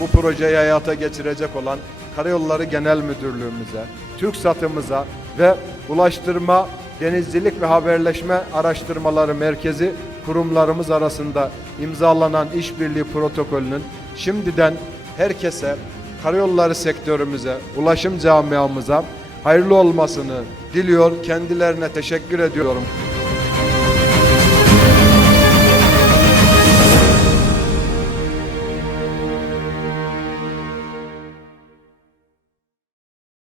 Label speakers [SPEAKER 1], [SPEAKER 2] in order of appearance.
[SPEAKER 1] Bu projeyi hayata geçirecek olan Karayolları Genel Müdürlüğümüze, Türk satımıza ve Ulaştırma, Denizcilik ve Haberleşme Araştırmaları Merkezi kurumlarımız arasında imzalanan işbirliği protokolünün şimdiden herkese, karayolları sektörümüze, ulaşım camiamıza hayırlı olmasını diliyor. Kendilerine teşekkür ediyorum.